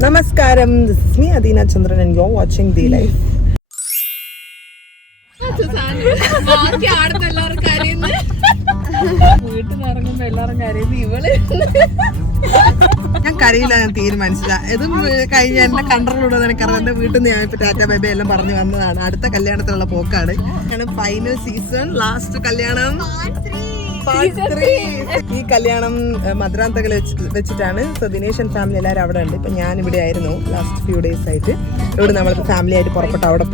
Namaskaram, this is me Adina Chandran and you're watching The Life. ഞാൻ കരയില്ല, ഞാൻ തീരുമാനിച്ചത് ഇതും കഴിഞ്ഞ എന്റെ കണ്ടറിലൂടെ എനിക്കറിയാം. എന്റെ വീട്ടിൽ നിന്ന് ഞാനിപ്പോ ടാറ്റ ബൈബൈ എല്ലാം പറഞ്ഞു വന്നതാണ്. അടുത്ത കല്യാണത്തിനുള്ള പോക്കാണ്. ഫൈനൽ സീസൺ, ലാസ്റ്റ് കല്യാണം. ഈ കല്യാണം മധുരാന്തകൽ വെച്ചിട്ടാണ്. സോ ദിനേശൻ ഫാമിലി എല്ലാവരും അവിടെ ഉണ്ട്. ഇപ്പൊ ഞാൻ ഇവിടെ ആയിരുന്നു ലാസ്റ്റ് ഫ്യൂ ഡേയ്സ് ആയിട്ട്. ഇവിടെ നമ്മൾ ഫാമിലി ആയിട്ട് പുറപ്പെട്ട് അവിടെ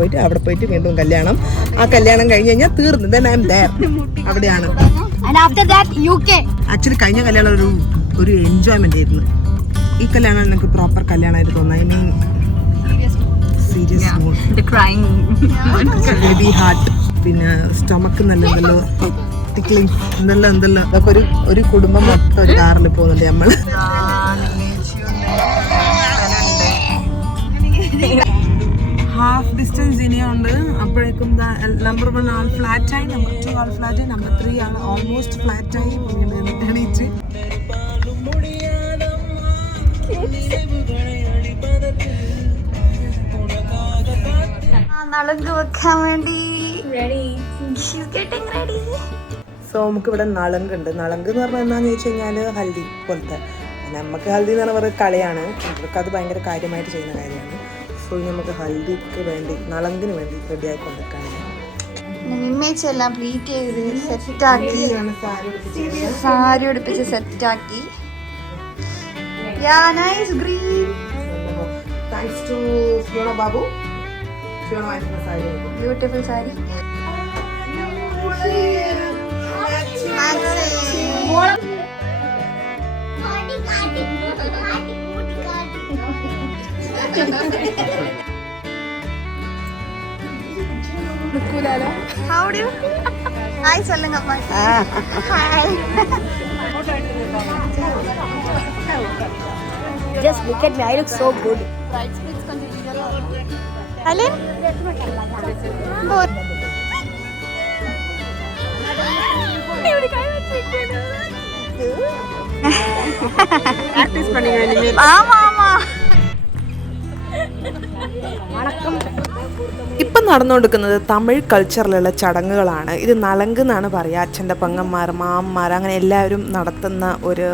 പോയിട്ട് വീണ്ടും കല്യാണം. ആ കല്യാണം കഴിഞ്ഞ് കഴിഞ്ഞാൽ തീർന്നു. Then I am there. അവിടെയാണ്. ആക്ച്വലി കഴിഞ്ഞ കല്യാണം ഒരു എൻജോയ്മെന്റ് ആയിരുന്നു. ഈ കല്യാണം എനിക്ക് പ്രോപ്പർ കല്യാണമായിട്ട് തോന്നുന്നു. I mean serious baby heart, പിന്നെ സ്റ്റൊമക്ക് നല്ലതല്ലോ, എന്തെല്ലാം അതൊക്കെ ഒരു കുടുംബം മൊത്തം ഒരു കാറിൽ പോകുന്നുണ്ട് നമ്മള്. ഹാഫ് ഡിസ്റ്റൻസ് ഇനിയുണ്ട്. അപ്പോഴേക്കും നമ്പർ 1 ആൾ ഫ്ലാറ്റായി, നമ്പർ 2 ആൾ ഫ്ലാറ്റായി, നമ്പർ 3 ആണ് ഓൾമോസ്റ്റ് ഫ്ലാറ്റായി. എണീറ്റ് നളങ്ക് വെക്കാൻ വേണ്ടി സോ നമുക്ക് ഇവിടെ നളങ്ക് ഉണ്ട്. നളങ്ക് എന്ന് പറഞ്ഞാൽ എന്താണെന്ന് ചോദിച്ചു കഴിഞ്ഞാൽ ഹൽദി പോലത്തെ. നമുക്ക് ഹൽദി എന്ന് പറഞ്ഞ കളിയാണ്, അവർക്ക് അത് ഭയങ്കര കാര്യമായിട്ട് ചെയ്യുന്ന കാര്യമാണ്. സോ നമുക്ക് ഹൽദിക്ക് വേണ്ടി, നളങ്കിന് വേണ്ടി റെഡി ആയിക്കൊണ്ടിരിക്കുകയാണ്. ഇമേജ് എല്ലാം പ്ലീറ്റ് ചെയ്ത് സെറ്റാക്കി, സാരി ഉടുപ്പിച്ച് സെറ്റാക്കി. Thanks to Fiona Babu. Fiona വാങ്ങിക്കുന്ന സാരി, ബ്യൂട്ടിഫുൾ സാരി. ഹായ് சொல்லுங்க. Just look at me, I look so good. Alin? Practice பண்ணுங்க. ஆமா ஆமா. ഇപ്പം നടന്നുകൊടുക്കുന്നത് തമിഴ് കൾച്ചറിലുള്ള ചടങ്ങുകളാണ്. ഇത് നളങ്ക് എന്നാണ് പറയുക. അച്ഛൻ്റെ പെങ്ങന്മാർ, മാമ്മമാർ, അങ്ങനെ എല്ലാവരും നടത്തുന്ന ഒരു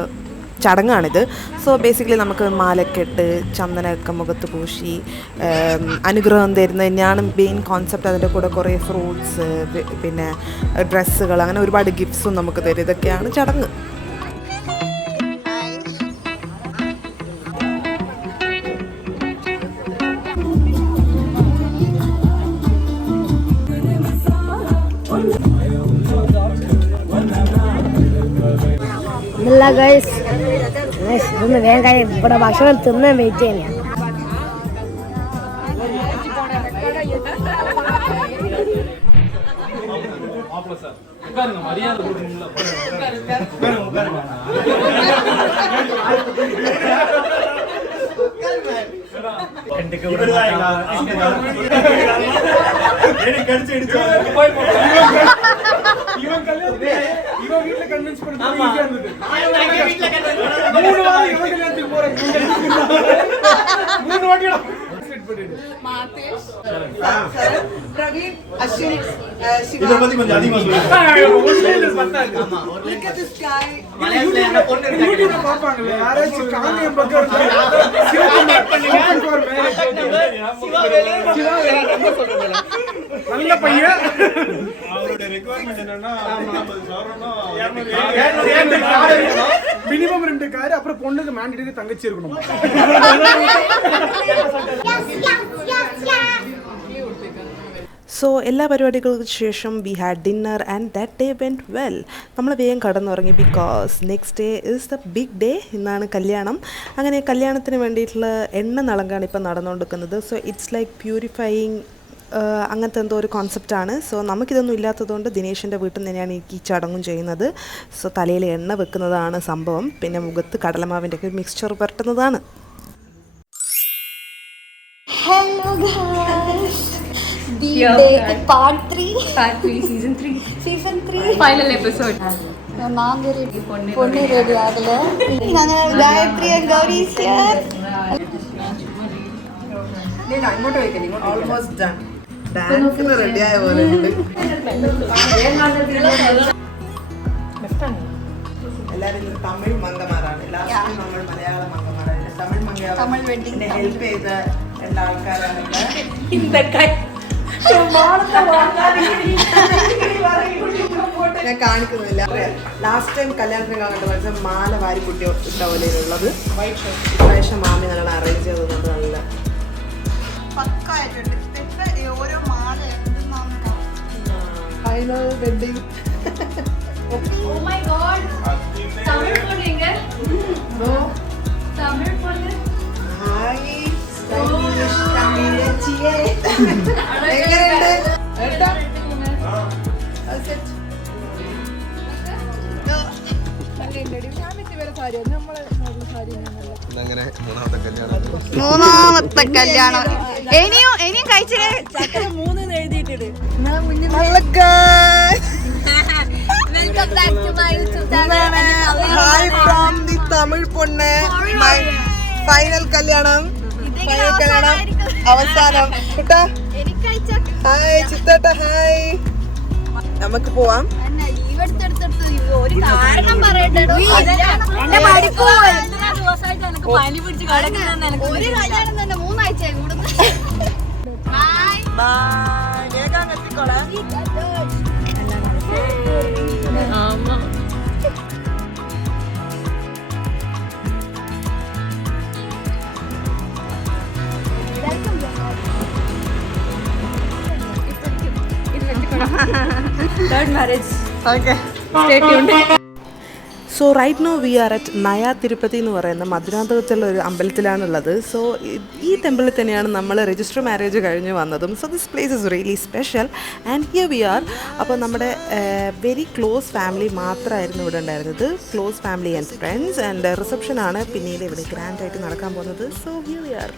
ചടങ്ങാണിത്. സോ ബേസിക്കലി നമുക്ക് മാലക്കെട്ട്, ചന്ദനമൊക്കെ മുഖത്ത് പൂശി അനുഗ്രഹം തരുന്നത് തന്നെയാണ് മെയിൻ കോൺസെപ്റ്റ്. അതിൻ്റെ കൂടെ കുറേ ഫ്രൂട്ട്സ്, പിന്നെ ഡ്രസ്സുകൾ, അങ്ങനെ ഒരുപാട് ഗിഫ്റ്റ്സും നമുക്ക് തരും. ഇതൊക്കെയാണ് ചടങ്ങ്. ഇല്ല ഗൈസ്, ഇതൊന്ന് വേഗം കാര്യം, ഇവിടെ ഭക്ഷണം തിന്നാൻ വെയിറ്റ് ചെയ്യുന്ന. நல்ல பையன். மினிமம் 2 கார், அப்புறம் பொண்ணுக்கு மேண்டேட்டரி தங்கச்சி இருக்கணும். സോ എല്ലാ പരിപാടികൾക്ക് ശേഷം we had dinner and that day went well. നമ്മൾ വേഗം കടന്നുറങ്ങി, because next day is the big day. ഇന്നാണ് കല്യാണം. അങ്ങനെ കല്യാണത്തിന് വേണ്ടിയിട്ടുള്ള എണ്ണ നളങ്കാണ് ഇപ്പം നടന്നുകൊണ്ടിരിക്കുന്നത്. സോ ഇറ്റ്സ് ലൈക്ക് പ്യൂരിഫൈയിങ്, അങ്ങനത്തെ എന്തോ ഒരു കോൺസെപ്റ്റാണ്. സോ നമുക്കിതൊന്നും ഇല്ലാത്തതുകൊണ്ട് ദിനേശിൻ്റെ വീട്ടിൽ നിന്ന് തന്നെയാണ് ഈ ചടങ്ങും ചെയ്യുന്നത്. സോ തലയിൽ എണ്ണ വെക്കുന്നതാണ് സംഭവം. പിന്നെ മുഖത്ത് കടലമാവിൻ്റെ ഒക്കെ mixture പുരട്ടുന്നതാണ്. Hello guys. D-Day part 3. Season 3. Final episode. நாங்க ரெடி பொண்ணு ரெடி ஆகல. நாங்க Gayathri and Gauri is here. Almost done. ഡാൻസിന് റെഡി ആയ പോലെ ഉണ്ട്. എല്ലാവരും ഇന്ന് തമിഴ് മംഗമാരാണ്. ലാസ്റ്റ് നമ്മൾ മലയാള മംഗമാരാണ്. തമിഴ് വെഡിങ്ങിന്റെ ഹെൽപ്പ് ചെയ്ത എല്ലാ ആൾക്കാരാണ്. ഞാൻ കാണിക്കുന്നില്ല. ലാസ്റ്റ് ടൈം കല്യാണത്തിന് കാണേണ്ട പക്ഷേ മാല വാരി കുട്ടി ഇട്ട പോലെയുള്ളത്. ഇപ്രാവശ്യം മാമി നല്ലോണം അറേഞ്ച് ചെയ്തതുകൊണ്ട് നല്ല ഫൈനൽ വെഡിങ്. മൂന്നാമത്തെ കല്യാണം. ഇനിയും കഴിച്ചില്ലേ? ഹായ് ഫ്രോം ദി തമിഴ് പൊണ്ണ്. ഫൈനൽ കല്യാണം. അവസാനം കുട്ടാ ഹായ്. ചിത്തേട്ട ഹായ്. നമുക്ക് പോവാം. ഒരു കാരണം പറയട്ടെ. ഒരു കല്യാണം തന്നെ 3 ആഴ്ചയായി കൂടുന്നു. വേഗം എത്തിക്കോളാം. Third marriage. Okay. Stay tuned. So right now we are at Naya Tirupati എന്ന് പറയുന്ന മധുരാന്തകത്തുള്ള ഒരു അമ്പലത്തിലാണുള്ളത്. സോ ഈ ടെമ്പിളിൽ തന്നെയാണ് നമ്മൾ രജിസ്റ്റർ മാരേജ് കഴിഞ്ഞ് വന്നതും. So this place is really special and here we are. അപ്പോൾ നമ്മുടെ വെരി ക്ലോസ് ഫാമിലി മാത്രമായിരുന്നു ഇവിടെ ഉണ്ടായിരുന്നത്. Close family and friends and റിസപ്ഷനാണ് പിന്നീട് ഇവിടെ ഗ്രാൻഡായിട്ട് നടക്കാൻ പോകുന്നത്. So here we are.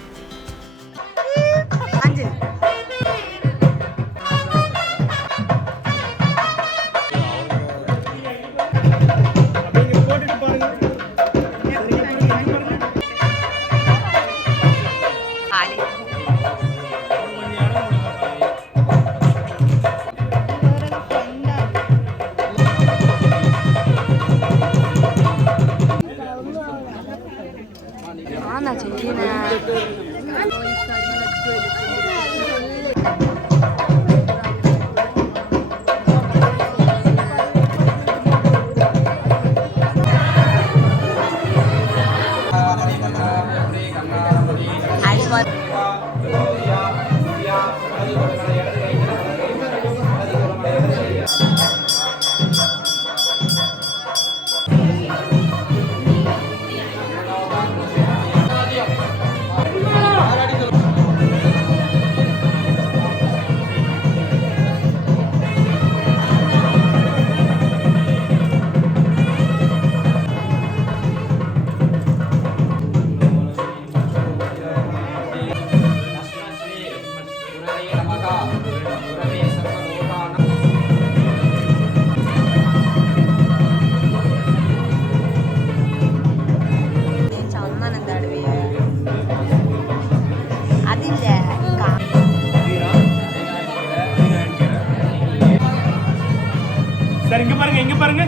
Sir இங்க பாருங்க, இங்க பாருங்க.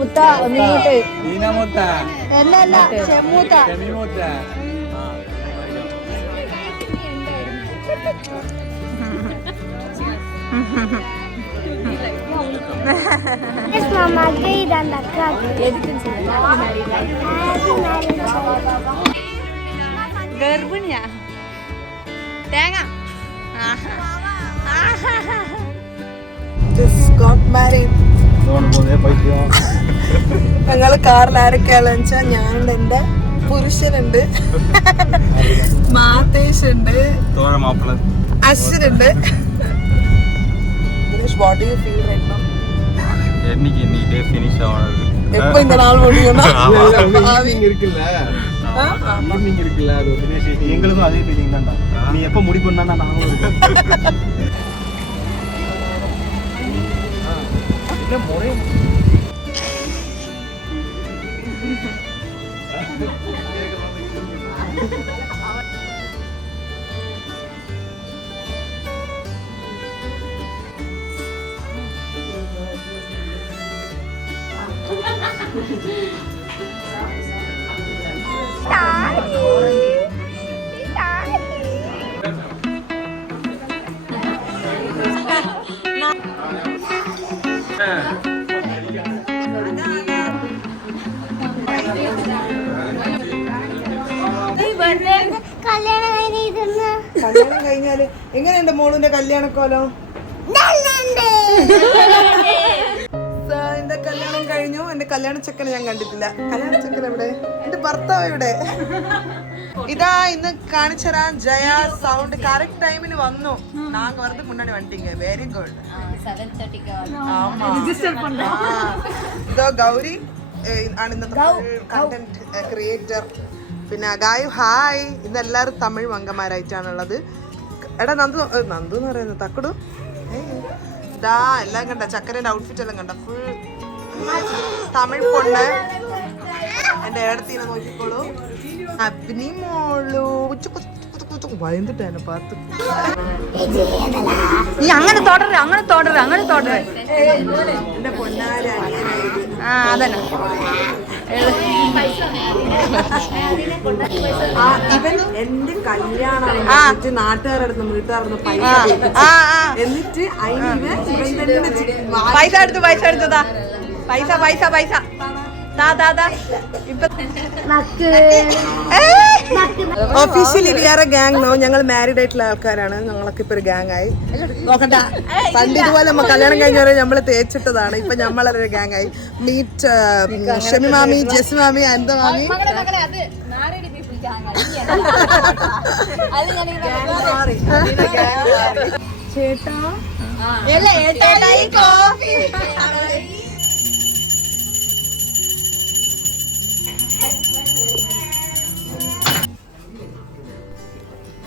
മുത്ത ഒന്നിങ്ങോട്ട് നീനമുത്ത എന്നല്ല ചെമ്മൂത്ത ചെമിമുത്ത ഗർഭിണിയാ തേങ്ങ ഞങ്ങള് കാറിൽ ആരൊക്കെയാണെന്ന് വെച്ചാൽ ഞാനുണ്ട്, എന്റെ പുരുഷനുണ്ട്, മാതേഷ് ഉണ്ട്, Thozha Mappila അശ്വനുണ്ട്. What do you feel right now? என்னைக்கு இன்னைக்கு ஃபினிஷ் ஆனது எப்போ இந்த நாள் முடியும்? ஈவினிங் இருக்குல்ல ஈவினிங் இருக்குல்ல அது ஒரு தினேஷ் எங்களுக்கும் அதே ஃபீலிங் தான்டா. நீ எப்போ முடி பண்ணா நானும் இருக்கேன். இல்ல முறை കല്യാണം കഴിഞ്ഞാല് എങ്ങനെയുണ്ട് മോളിന്റെ കല്യാണക്കോലം? എന്റെ കല്യാണം കഴിഞ്ഞു. എന്റെ കല്യാണ ചെക്കനെ ഞാൻ കണ്ടിട്ടില്ല. കല്യാണ ചെക്കൻ എവിടെ? എന്റെ ഭർത്താവ് എവിടെ? ഇതാ ഇന്ന് കാണിച്ചരാൻ ജയ സൗണ്ട് കറക്റ്റ് ടൈമിന് വന്നു. നാങ്ക வரதுக்கு முன்னாடி வந்துட்டீங்க. Very good. 7:30 ആമാ ഇതോ ഗൗരി ആണ് ഇന്നത്തെ കണ്ടന്റ് ക്രിയേറ്റർ. പിന്നെ ഗായു ഹായ്. ഇതെല്ലാവരും തമിഴ് മംഗന്മാരായിട്ടാണുള്ളത്. എടാ നന്ദു നന്ദു എന്ന് പറയുന്നത് തക്കടു ഇതാ എല്ലാം കണ്ട ചക്കരന്റെ ഔട്ട്ഫിറ്റ് എല്ലാം കണ്ട ഫുൾ തമിഴ് പൊണ്ണ്. എന്റെ ഏടത്തിനെ നോക്കിക്കോളൂ. അഭിനി മോളു വയന്നിട്ടേനെ പാത്ത്. നീ അങ്ങനെ തുടര് എന്റെ പൊന്നാര അതന്നെ ഇവൻ എന്റെ കല്യാണം നാട്ടുകാരടുത്ത് വീട്ടുകാർന്ന് പൈസ എന്നിട്ട് പൈസ എടുത്തതാ പൈസ officially we are a gang no. ഞങ്ങൾ മാരീഡ് ആയിട്ടുള്ള ആൾക്കാരാണ്. ഞങ്ങളൊക്കെ ഇപ്പൊ ഒരു ഗാങ് ആയി. നോക്കണ്ട പണ്ട് ഇതുപോലെ നമ്മ കല്യാണം കഴിഞ്ഞവരെ നമ്മള് തേച്ചിട്ടതാണ്. ഇപ്പൊ നമ്മളൊരു ഗാങ് ആയി. മീറ്റ് ഷമി മാമി, ജെസ് മാമി, അനന്ത മാമി. ചേട്ടാ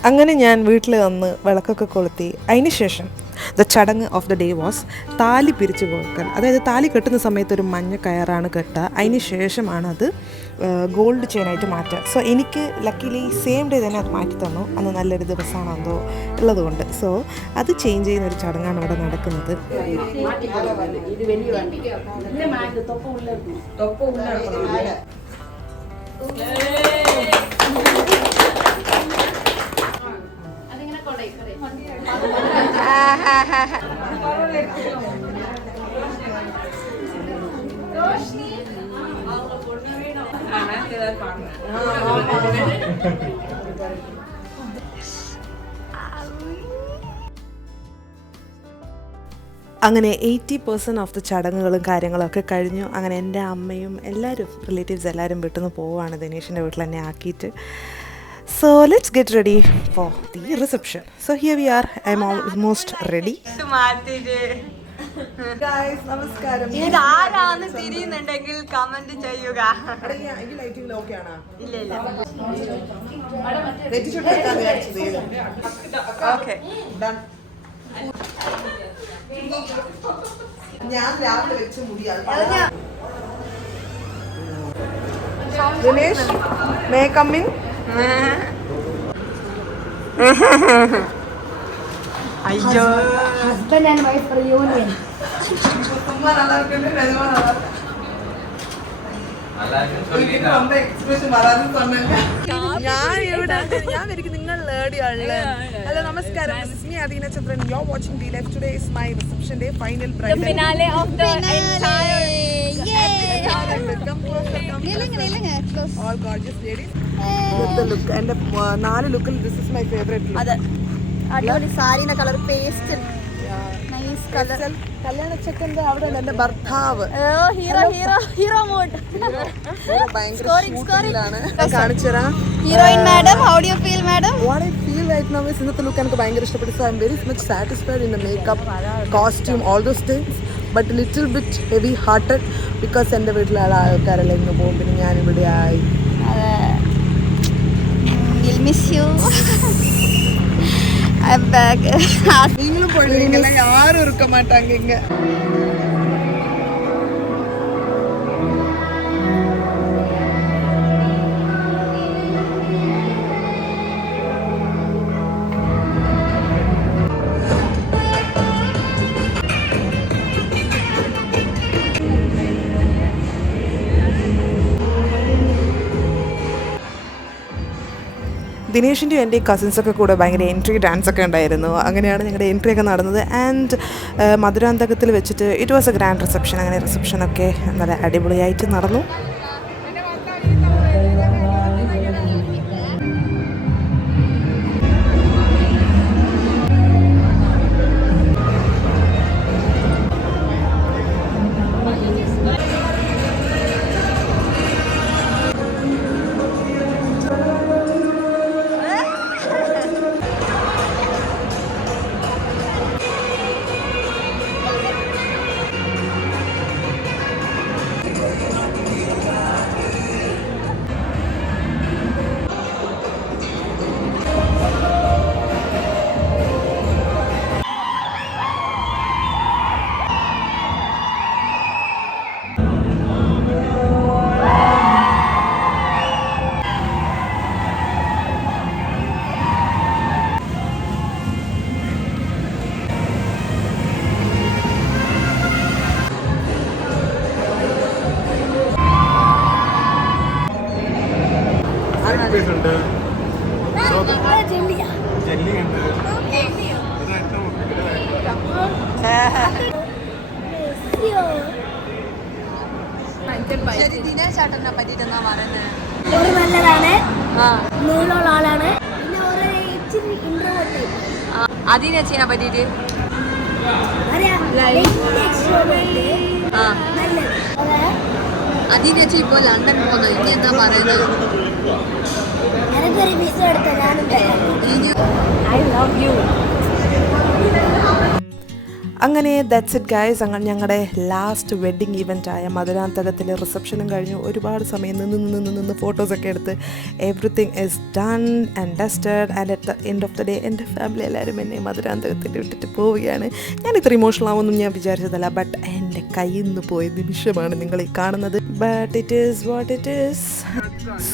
അങ്ങനെ ഞാൻ വീട്ടിൽ വന്ന് വിളക്കൊക്കെ കൊളുത്തി. അതിന് ശേഷം ദ ചടങ്ങ് ഓഫ് ദ ഡേ വാസ് താലി പിരിച്ചു കൊടുക്കൽ. അതായത് താലി കെട്ടുന്ന സമയത്ത് ഒരു മഞ്ഞ കയറാണ് കെട്ടുക. അതിന് ശേഷമാണ് അത് ഗോൾഡ് ചെയിനായിട്ട് മാറ്റുക. സോ എനിക്ക് ലക്കിലി സെയിം ഡേ തന്നെ അത് മാറ്റി തന്നു. അന്ന് നല്ലൊരു ദിവസമാണെന്തോ ഉള്ളതുകൊണ്ട്. സോ അത് ചേഞ്ച് ചെയ്യുന്ന ഒരു ചടങ്ങാണ് ഇവിടെ നടക്കുന്നത്. അങ്ങനെ 80% ഓഫ് ദ ചടങ്ങുകളും കാര്യങ്ങളൊക്കെ കഴിഞ്ഞു. അങ്ങനെ എൻ്റെ അമ്മയും എല്ലാവരും റിലേറ്റീവ്സ് എല്ലാവരും വീട്ടിൽ നിന്ന് പോവുകയാണ്. ദിനേഷിൻ്റെ വീട്ടിൽ തന്നെ ആക്കിയിട്ട്. So let's get ready for the reception. So here we are. I'm almost ready. Guys, നമസ്കാരം. ഇതാരാന്ന് തിരിയുന്നുണ്ടെങ്കിൽ കമന്റ് ചെയ്യുക. ഈ ലൈറ്റിംഗ് ഓക്കെ ആണോ? ഇല്ല ഓക്കെ ഡൺ. ഞാൻ രാവിലെ വെച്ച് മുടിയാണ്. Dinesh may come in? അയ്യോ ഹസ്ബൻഡ് ആൻഡ് വൈഫ് റിയൂണിയൻ. ഞാൻ വരിക്കും നിങ്ങൾ ലേഡിയാണല്ലേ. ഹലോ നമസ്കാരം, Adeena Chandran. You are watching the life. Today is my reception day, final bridal. finale of the entire All gorgeous ladies. Look the look. എന്റെ 4 ലുക്കിൽ this is my favorite look. അതെ, അടിപൊളി സാരിന്റെ colour paste, nice colour. കല്യാണ ചെക്കൻ്റെ അവിടെ എന്റെ ഭർത്താവ് hero mode. ഭയങ്കര ഷൂട്ടിലാണ്. കാണിച്ചു തരാം. Heroine madam, how do you feel madam? What I feel right now is ഇന്നത്തെ ലുക്ക് എനിക്ക് ഭയങ്കര ഇഷ്ടപ്പെട്ടു. So I'm very much satisfied in the makeup, costume, all those things. But little bit heavy hearted because എൻ്റെ വീട്ടിലെ ആൾക്കാരെല്ലാം ഇന്ന് പോകും. പിന്നെ ഞാനിവിടെ ആയി. We'll miss you. I'm back. நீங்களும் போயிடுவீங்கல்ல, யாரும் இருக்க மாட்டாங்க இங்க. ദിനേഷിൻ്റെയും എൻ്റെ കസിൻസൊക്കെ കൂടെ ഭയങ്കര എൻട്രി ഡാൻസൊക്കെ ഉണ്ടായിരുന്നു. അങ്ങനെയാണ് ഞങ്ങളുടെ എൻട്രി ഒക്കെ നടന്നത്. ആൻഡ് മധുരാന്തകത്തിൽ വെച്ചിട്ട് it was A grand reception. അങ്ങനെ റിസപ്ഷനൊക്കെ നല്ല അടിപൊളിയായിട്ട് നടന്നു. ശരി, ദിനേശ് ചേട്ടനെ പറ്റിട്ടെന്നാ പറയുന്നത്. ഒരു നല്ലതാണ്, നീളമുള്ള ആളാണ്, പിന്നെ ഒരു ഇച്ചിരി ഇൻട്രോവേർട്ട്. അതിനെ പറ്റിട്ട് അതിനേച്ചി ഇപ്പൊ ലണ്ടൻ പോകുന്നു. ഇനി എന്താ പറയുന്നത്? എനിക്കൊരു വിസ എടുത്ത ഐ ലവ് യു. അങ്ങനെ ദാറ്റ്സ് ഇറ്റ് ഗൈസ്. അങ്ങനെ ഞങ്ങളുടെ ലാസ്റ്റ് വെഡ്ഡിങ് ഇവൻ്റായ മധുരാന്തകത്തിലെ റിസപ്ഷനും കഴിഞ്ഞു. ഒരുപാട് സമയം നിന്ന് ഫോട്ടോസൊക്കെ എടുത്ത് everything is done and dusted. And at the end of the day എൻ്റെ ഫാമിലി എല്ലാവരും എന്നെ മധുരാന്തകത്തിൽ വിട്ടിട്ട് പോവുകയാണ്. ഞാൻ ഇത്ര ഇമോഷണൽ ആവുമെന്നും ഞാൻ വിചാരിച്ചതല്ല. ബട്ട് എൻ്റെ കയ്യിൽ നിന്ന് പോയ നിമിഷമാണ് നിങ്ങൾ ഈ കാണുന്നത്. But it is what it is.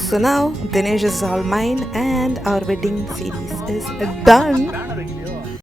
So now Dinesh is all mine and our wedding series is done.